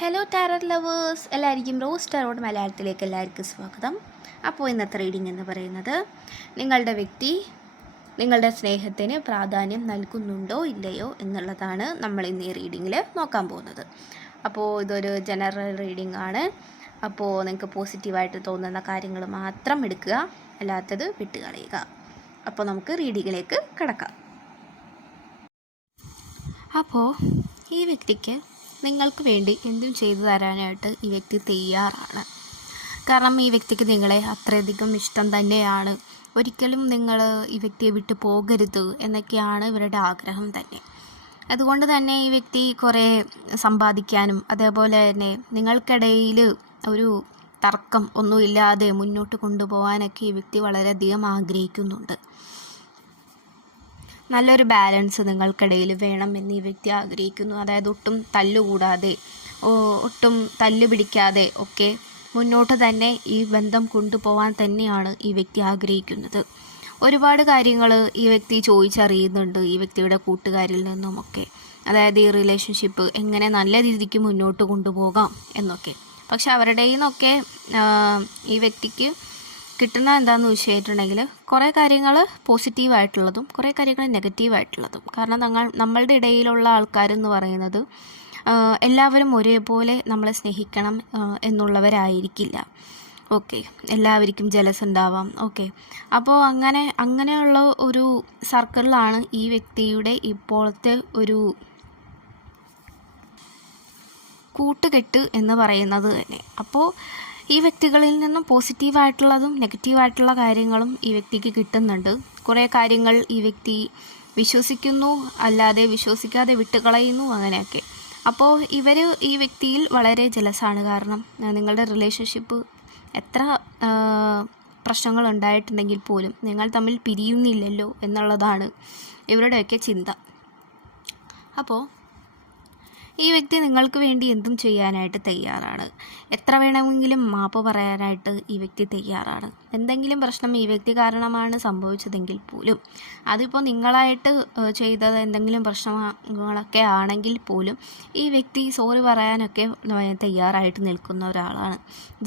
Hello ടാരർ lovers, എല്ലാവർക്കും rose tarot മലയാളത്തിലേക്ക് എല്ലാവർക്കും സ്വാഗതം. അപ്പോൾ ഇന്നത്തെ റീഡിംഗ് എന്ന് പറയുന്നത് നിങ്ങളുടെ വ്യക്തി നിങ്ങളുടെ സ്നേഹത്തിന് പ്രാധാന്യം നൽകുന്നുണ്ടോ ഇല്ലയോ എന്നുള്ളതാണ് നമ്മൾ ഇന്ന് ഈ റീഡിങ്ങിൽ നോക്കാൻ പോകുന്നത്. അപ്പോൾ ഇതൊരു ജനറൽ റീഡിംഗ് ആണ്. അപ്പോൾ നിങ്ങൾക്ക് പോസിറ്റീവായിട്ട് തോന്നുന്ന കാര്യങ്ങൾ മാത്രം എടുക്കുക, അല്ലാത്തത് വിട്ടുകളയുക. അപ്പോൾ നമുക്ക് റീഡിങ്ങിലേക്ക് കിടക്കാം. അപ്പോൾ ഈ വ്യക്തിക്ക് നിങ്ങൾക്ക് വേണ്ടി എന്തും ചെയ്തു തരാനായിട്ട് ഈ വ്യക്തി തയ്യാറാണ്. കാരണം ഈ വ്യക്തിക്ക് നിങ്ങളെ അത്രയധികം ഇഷ്ടം തന്നെയാണ്. ഒരിക്കലും നിങ്ങൾ ഈ വ്യക്തിയെ വിട്ടു പോകരുത് എന്നൊക്കെയാണ് ഇവരുടെ ആഗ്രഹം തന്നെ. അതുകൊണ്ട് തന്നെ ഈ വ്യക്തി കുറേ സമ്പാദിക്കാനും അതേപോലെ തന്നെ നിങ്ങൾക്കിടയിൽ ഒരു തർക്കം ഒന്നുമില്ലാതെ മുന്നോട്ട് കൊണ്ടുപോകാനൊക്കെ ഈ വ്യക്തി വളരെയധികം ആഗ്രഹിക്കുന്നുണ്ട്. നല്ലൊരു ബാലൻസ് നിങ്ങൾക്കിടയിൽ വേണമെന്ന് ഈ വ്യക്തി ആഗ്രഹിക്കുന്നു. അതായത് ഒട്ടും തല്ലുകൂടാതെ ഒട്ടും തല്ലു പിടിക്കാതെ ഒക്കെ മുന്നോട്ട് തന്നെ ഈ ബന്ധം കൊണ്ടുപോകാൻ തന്നെയാണ് ഈ വ്യക്തി ആഗ്രഹിക്കുന്നത്. ഒരുപാട് കാര്യങ്ങൾ ഈ വ്യക്തി ചോദിച്ചറിയുന്നുണ്ട് ഈ വ്യക്തിയുടെ കൂട്ടുകാരിൽ നിന്നുമൊക്കെ. അതായത് ഈ റിലേഷൻഷിപ്പ് എങ്ങനെ നല്ല രീതിക്ക് മുന്നോട്ട് കൊണ്ടുപോകാം എന്നൊക്കെ. പക്ഷെ അവരുടെ നിന്നൊക്കെ ഈ വ്യക്തിക്ക് കിട്ടുന്ന എന്താണെന്ന് വെച്ചിട്ടുണ്ടെങ്കിൽ കുറേ കാര്യങ്ങൾ പോസിറ്റീവായിട്ടുള്ളതും കുറേ കാര്യങ്ങൾ നെഗറ്റീവായിട്ടുള്ളതും. കാരണം നമ്മളുടെ ഇടയിലുള്ള ആൾക്കാരെന്ന് പറയുന്നത് എല്ലാവരും ഒരേപോലെ നമ്മളെ സ്നേഹിക്കണം എന്നുള്ളവരായിരിക്കില്ല. ഓക്കെ, എല്ലാവർക്കും ജലസ് ഉണ്ടാവാം. ഓക്കെ, അപ്പോൾ അങ്ങനെയുള്ള ഒരു സർക്കിളിലാണ് ഈ വ്യക്തിയുടെ ഇപ്പോഴത്തെ ഒരു കൂട്ടുകെട്ട് എന്ന് പറയുന്നത് തന്നെ. അപ്പോൾ ഈ വ്യക്തികളിൽ നിന്നും പോസിറ്റീവായിട്ടുള്ളതും നെഗറ്റീവായിട്ടുള്ള കാര്യങ്ങളും ഈ വ്യക്തിക്ക് കിട്ടുന്നുണ്ട്. കുറേ കാര്യങ്ങൾ ഈ വ്യക്തി വിശ്വസിക്കുന്നു, അല്ലാതെ വിശ്വസിക്കാതെ വിട്ടുകളയുന്നു, അങ്ങനെയൊക്കെ. അപ്പോൾ ഈ വ്യക്തിയിൽ വളരെ ജലസാണ്. കാരണം നിങ്ങളുടെ റിലേഷൻഷിപ്പ് എത്ര പ്രശ്നങ്ങൾ ഉണ്ടായിട്ടുണ്ടെങ്കിൽ പോലും നിങ്ങൾ തമ്മിൽ പിരിയുന്നില്ലല്ലോ എന്നുള്ളതാണ് ഇവരുടെയൊക്കെ ചിന്ത. അപ്പോൾ ഈ വ്യക്തി നിങ്ങൾക്ക് വേണ്ടി എന്തും ചെയ്യാനായിട്ട് തയ്യാറാണ്. എത്ര വേണമെങ്കിലും മാപ്പ് പറയാനായിട്ട് ഈ വ്യക്തി തയ്യാറാണ്. എന്തെങ്കിലും പ്രശ്നം ഈ വ്യക്തി കാരണമാണ് സംഭവിച്ചതെങ്കിൽ പോലും, അതിപ്പോൾ നിങ്ങളായിട്ട് ചെയ്തത് എന്തെങ്കിലും പ്രശ്നങ്ങളൊക്കെ ആണെങ്കിൽ പോലും ഈ വ്യക്തി സോറി പറയാനൊക്കെ തയ്യാറായിട്ട് നിൽക്കുന്ന ഒരാളാണ്.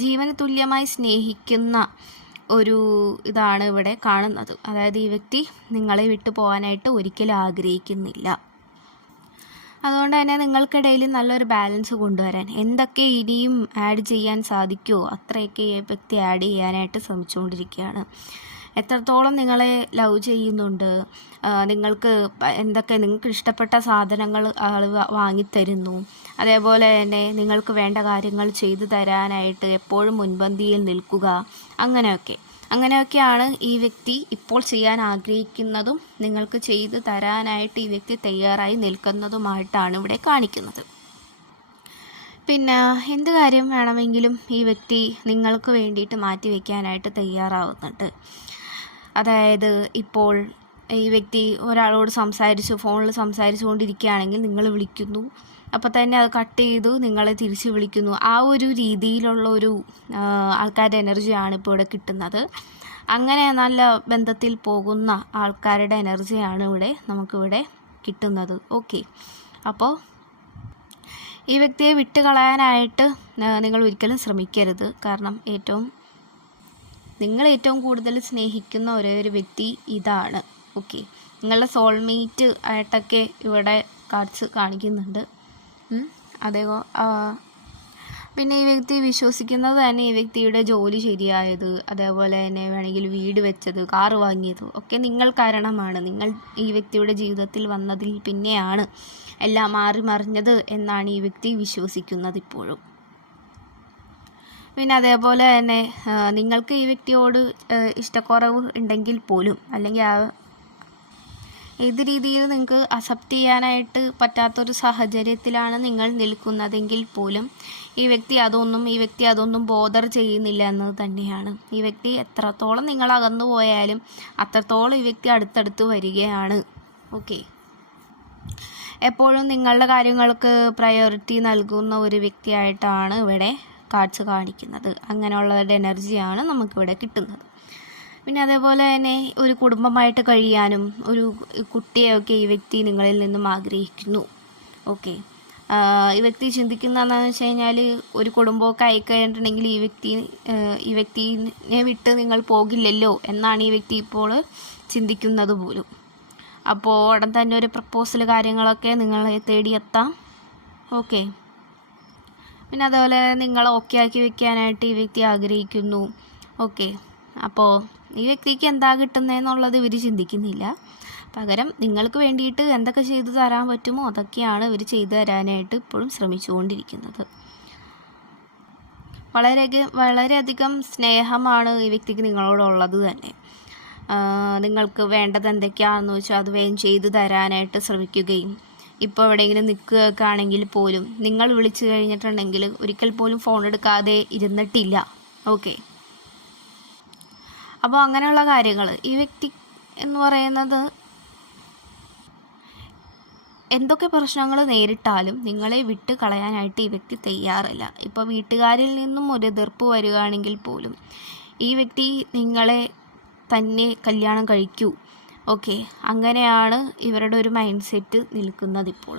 ജീവന് തുല്യമായി സ്നേഹിക്കുന്ന ഒരു ഇതാണ് ഇവിടെ കാണുന്നത്. അതായത് ഈ വ്യക്തി നിങ്ങളെ വിട്ടു പോകാനായിട്ട് ഒരിക്കലും ആഗ്രഹിക്കുന്നില്ല. അതുകൊണ്ട് തന്നെ നിങ്ങൾക്കിടയിൽ നല്ലൊരു ബാലൻസ് കൊണ്ടുവരാൻ എന്തൊക്കെ ഇനിയും ആഡ് ചെയ്യാൻ സാധിക്കുമോ അത്രയൊക്കെ ഈ വ്യക്തി ആഡ് ചെയ്യാനായിട്ട് ശ്രമിച്ചുകൊണ്ടിരിക്കുകയാണ്. എത്രത്തോളം നിങ്ങളെ ലവ് ചെയ്യുന്നുണ്ട്, നിങ്ങൾക്ക് ഇഷ്ടപ്പെട്ട സാധനങ്ങൾ ആൾ വാങ്ങിത്തരുന്നു, അതേപോലെ തന്നെ നിങ്ങൾക്ക് വേണ്ട കാര്യങ്ങൾ ചെയ്തു തരാനായിട്ട് എപ്പോഴും മുൻപന്തിയിൽ നിൽക്കുക, അങ്ങനെയൊക്കെയാണ് ഈ വ്യക്തി ഇപ്പോൾ ചെയ്യാൻ ആഗ്രഹിക്കുന്നതും നിങ്ങൾക്ക് ചെയ്തു തരാനായിട്ട് ഈ വ്യക്തി തയ്യാറായി നിൽക്കുന്നതുമായിട്ടാണ് ഇവിടെ കാണിക്കുന്നത്. പിന്നെ എന്ത് കാര്യം വേണമെങ്കിലും ഈ വ്യക്തി നിങ്ങൾക്ക് വേണ്ടിയിട്ട് മാറ്റിവെക്കാനായിട്ട് തയ്യാറാവുന്നുണ്ട്. അതായത് ഇപ്പോൾ ഈ വ്യക്തി ഒരാളോട് ഫോണിൽ സംസാരിച്ചു കൊണ്ടിരിക്കുകയാണെങ്കിൽ നിങ്ങൾ വിളിക്കുന്നു, അപ്പോൾ തന്നെ അത് കട്ട് ചെയ്തു നിങ്ങളെ തിരിച്ച് വിളിക്കുന്നു. ആ ഒരു രീതിയിലുള്ള ഒരു ആൾക്കാരുടെ എനർജിയാണ് ഇപ്പോൾ ഇവിടെ കിട്ടുന്നത്. അങ്ങനെ നല്ല ബന്ധത്തിൽ പോകുന്ന ആൾക്കാരുടെ എനർജിയാണ് നമുക്കിവിടെ കിട്ടുന്നത്. ഓക്കെ, അപ്പോൾ ഈ വ്യക്തിയെ വിട്ടുകളയാനായിട്ട് നിങ്ങൾ ഒരിക്കലും ശ്രമിക്കരുത്. കാരണം നിങ്ങൾ ഏറ്റവും കൂടുതൽ സ്നേഹിക്കുന്ന ഒരേ ഒരു വ്യക്തി ഇതാണ്. ഓക്കെ, നിങ്ങളുടെ സോൾമേറ്റ് ആയിട്ടൊക്കെ ഇവിടെ കാർഡ്സ് കാണിക്കുന്നുണ്ട്. പിന്നെ ഈ വ്യക്തി വിശ്വസിക്കുന്നത് തന്നെ ഈ വ്യക്തിയുടെ ജോലി ശരിയായത്, അതേപോലെ തന്നെ വേണമെങ്കിൽ വീട് വെച്ചത്, കാറ് വാങ്ങിയത് ഒക്കെ നിങ്ങൾ കാരണമാണ്. നിങ്ങൾ ഈ വ്യക്തിയുടെ ജീവിതത്തിൽ വന്നതിൽ പിന്നെയാണ് എല്ലാം മാറി മറിഞ്ഞത് എന്നാണ് ഈ വ്യക്തി വിശ്വസിക്കുന്നത് ഇപ്പോഴും. പിന്നെ അതേപോലെ തന്നെ നിങ്ങൾക്ക് ഈ വ്യക്തിയോട് ഇഷ്ടക്കുറവ് ഉണ്ടെങ്കിൽ പോലും, അല്ലെങ്കിൽ ഏത് രീതിയിൽ നിങ്ങൾക്ക് അക്സെപ്റ്റ് ചെയ്യാനായിട്ട് പറ്റാത്തൊരു സാഹചര്യത്തിലാണ് നിങ്ങൾ നിൽക്കുന്നതെങ്കിൽ പോലും ഈ വ്യക്തി അതൊന്നും ബോദർ ചെയ്യുന്നില്ല എന്നത് തന്നെയാണ്. ഈ വ്യക്തി എത്രത്തോളം നിങ്ങൾ അകന്നു പോയാലും അത്രത്തോളം ഈ വ്യക്തി അടുത്തടുത്ത് വരികയാണ്. ഓക്കെ, എപ്പോഴും നിങ്ങളുടെ കാര്യങ്ങൾക്ക് പ്രയോറിറ്റി നൽകുന്ന ഒരു വ്യക്തിയായിട്ടാണ് ഇവിടെ കാർഡ്സ് കാണിക്കുന്നത്. അങ്ങനെയുള്ളവരുടെ എനർജിയാണ് നമുക്കിവിടെ കിട്ടുന്നത്. പിന്നെ അതേപോലെ തന്നെ ഒരു കുടുംബമായിട്ട് കഴിയാനും ഒരു കുട്ടിയെയൊക്കെ ഈ വ്യക്തി നിങ്ങളിൽ നിന്നും ആഗ്രഹിക്കുന്നു. ഓക്കെ, ഈ വ്യക്തി ചിന്തിക്കുന്നതെന്ന് വെച്ച് കഴിഞ്ഞാൽ ഒരു കുടുംബമൊക്കെ അയക്കഴിഞ്ഞിട്ടുണ്ടെങ്കിൽ ഈ വ്യക്തിനെ വിട്ട് നിങ്ങൾ പോകില്ലല്ലോ എന്നാണ് ഈ വ്യക്തി ഇപ്പോൾ ചിന്തിക്കുന്നത് പോലും. അപ്പോൾ ഉടൻ തന്നെ ഒരു പ്രപ്പോസൽ കാര്യങ്ങളൊക്കെ നിങ്ങളെ തേടിയെത്താം. ഓക്കെ. പിന്നെ അതുപോലെ നിങ്ങൾ ഓക്കെ ആക്കി വെക്കാനായിട്ട് ഈ വ്യക്തി ആഗ്രഹിക്കുന്നു. ഓക്കെ. അപ്പോൾ ഈ വ്യക്തിക്ക് എന്താ കിട്ടുന്നതെന്നുള്ളത് ഇവർ ചിന്തിക്കുന്നില്ല. പകരം നിങ്ങൾക്ക് വേണ്ടിയിട്ട് എന്തൊക്കെ ചെയ്തു തരാൻ പറ്റുമോ അതൊക്കെയാണ് ഇവർ ചെയ്തു തരാനായിട്ട് ഇപ്പോഴും ശ്രമിച്ചുകൊണ്ടിരിക്കുന്നത്. വളരെയധികം സ്നേഹമാണ് ഈ വ്യക്തിക്ക് നിങ്ങളോടുള്ളത് തന്നെ. നിങ്ങൾക്ക് വേണ്ടത് എന്തൊക്കെയാണെന്ന് വെച്ചാൽ അത് വേഗം ചെയ്തു തരാനായിട്ട് ശ്രമിക്കുകയും, ഇപ്പോൾ എവിടെയെങ്കിലും നിൽക്കുകയൊക്കെ ആണെങ്കിൽ പോലും നിങ്ങൾ വിളിച്ചു കഴിഞ്ഞിട്ടുണ്ടെങ്കിൽ ഒരിക്കൽ പോലും ഫോൺ എടുക്കാതെ ഇരുന്നിട്ടില്ല. ഓക്കെ. അപ്പോൾ അങ്ങനെയുള്ള കാര്യങ്ങൾ ഈ വ്യക്തി എന്ന് പറയുന്നത് എന്തൊക്കെ പ്രശ്നങ്ങൾ നേരിട്ടാലും നിങ്ങളെ വിട്ട് കളയാനായിട്ട് ഈ വ്യക്തി തയ്യാറല്ല. ഇപ്പോൾ വീട്ടുകാരിൽ നിന്നും ഒരു എതിർപ്പ് വരികയാണെങ്കിൽ പോലും ഈ വ്യക്തി നിങ്ങളെ തന്നെ കല്യാണം കഴിക്കൂ. ഓക്കെ. അങ്ങനെയാണ് ഇവരുടെ ഒരു മൈൻഡ് സെറ്റ് നിൽക്കുന്നത് ഇപ്പോൾ.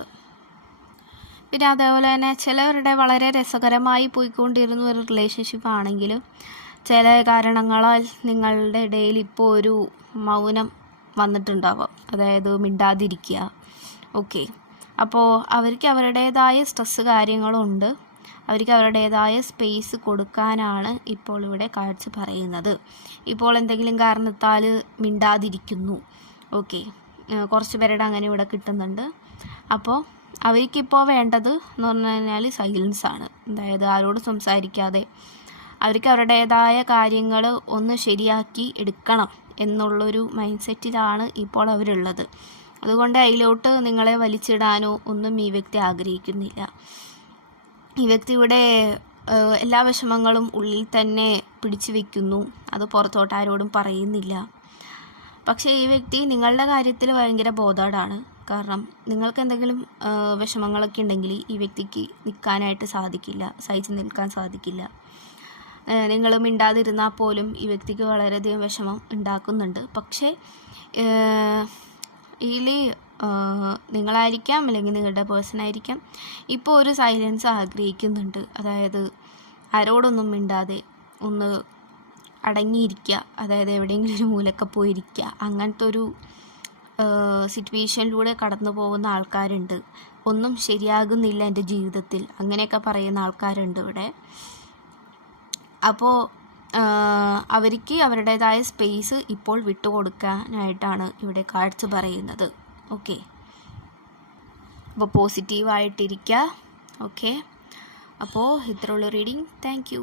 പിന്നെ അതേപോലെ തന്നെ ചിലവരുടെ വളരെ രസകരമായി പോയിക്കൊണ്ടിരുന്ന ഒരു റിലേഷൻഷിപ്പ് ആണെങ്കിൽ ചില കാരണങ്ങളാൽ നിങ്ങളുടെ ഇടയിൽ ഇപ്പോൾ ഒരു മൗനം വന്നിട്ടുണ്ടാവാം. അതായത് മിണ്ടാതിരിക്കുക. ഓക്കെ. അപ്പോൾ അവർക്ക് അവരുടേതായ സ്ട്രെസ്സ് കാര്യങ്ങളുണ്ട്. അവർക്ക് അവരുടേതായ സ്പേസ് കൊടുക്കാനാണ് ഇപ്പോൾ ഇവിടെ കാഴ്ച പറയുന്നത്. ഇപ്പോൾ എന്തെങ്കിലും കാരണത്താൽ മിണ്ടാതിരിക്കുന്നു. ഓക്കെ. കുറച്ച് പേരുടെ അങ്ങനെ ഇവിടെ കിട്ടുന്നുണ്ട്. അപ്പോൾ അവർക്കിപ്പോൾ വേണ്ടത് എന്ന് പറഞ്ഞു കഴിഞ്ഞാൽ സൈലൻസ് ആണ്. അതായത് ആരോടും സംസാരിക്കാതെ അവർക്ക് അവരുടേതായ കാര്യങ്ങൾ ഒന്ന് ശരിയാക്കി എടുക്കണം എന്നുള്ളൊരു മൈൻഡ് സെറ്റിലാണ് ഇപ്പോൾ അവരുള്ളത്. അതുകൊണ്ട് അതിലോട്ട് നിങ്ങളെ വലിച്ചിടാനോ ഒന്നും ഈ വ്യക്തി ആഗ്രഹിക്കുന്നില്ല. ഈ വ്യക്തി ഇവിടെ എല്ലാ വിഷമങ്ങളും ഉള്ളിൽ തന്നെ പിടിച്ചു വയ്ക്കുന്നു. അത് പുറത്തോട്ട് ആരോടും പറയുന്നില്ല. പക്ഷേ ഈ വ്യക്തി നിങ്ങളുടെ കാര്യത്തിൽ ഭയങ്കര ബോധേഡാണ്. കാരണം നിങ്ങൾക്ക് എന്തെങ്കിലും വിഷമങ്ങളൊക്കെ ഉണ്ടെങ്കിൽ ഈ വ്യക്തിക്ക് നിൽക്കാനായിട്ട് സാധിക്കില്ല, സഹിച്ച് നിൽക്കാൻ സാധിക്കില്ല. നിങ്ങൾ മിണ്ടാതിരുന്നാൽ പോലും ഈ വ്യക്തിക്ക് വളരെയധികം വിഷമം ഉണ്ടാക്കുന്നുണ്ട്. പക്ഷേ ഇതിൽ നിങ്ങളായിരിക്കാം അല്ലെങ്കിൽ നിങ്ങളുടെ പേഴ്സണായിരിക്കാം ഇപ്പോൾ ഒരു സൈലൻസ് ആഗ്രഹിക്കുന്നുണ്ട്. അതായത് ആരോടൊന്നും മിണ്ടാതെ ഒന്ന് അടങ്ങിയിരിക്കുക. അതായത് എവിടെയെങ്കിലും ഒരു മൂലക്കെ പോയിരിക്കുക. അങ്ങനത്തെ ഒരു സിറ്റുവേഷനിലൂടെ കടന്നു പോകുന്ന ആൾക്കാരുണ്ട്. ഒന്നും ശരിയാകുന്നില്ല എൻ്റെ ജീവിതത്തിൽ, അങ്ങനെയൊക്കെ പറയുന്ന ആൾക്കാരുണ്ട് ഇവിടെ. അപ്പോൾ അവർക്ക് അവരുടേതായ സ്പേസ് ഇപ്പോൾ വിട്ടുകൊടുക്കാനായിട്ടാണ് ഇവിടെ കാഴ്ച പറയുന്നത്. ഓക്കെ. അപ്പോൾ പോസിറ്റീവായിട്ടിരിക്കുക. ഓക്കെ. അപ്പോൾ ഇത്രയുള്ള റീഡിങ്. Thank you.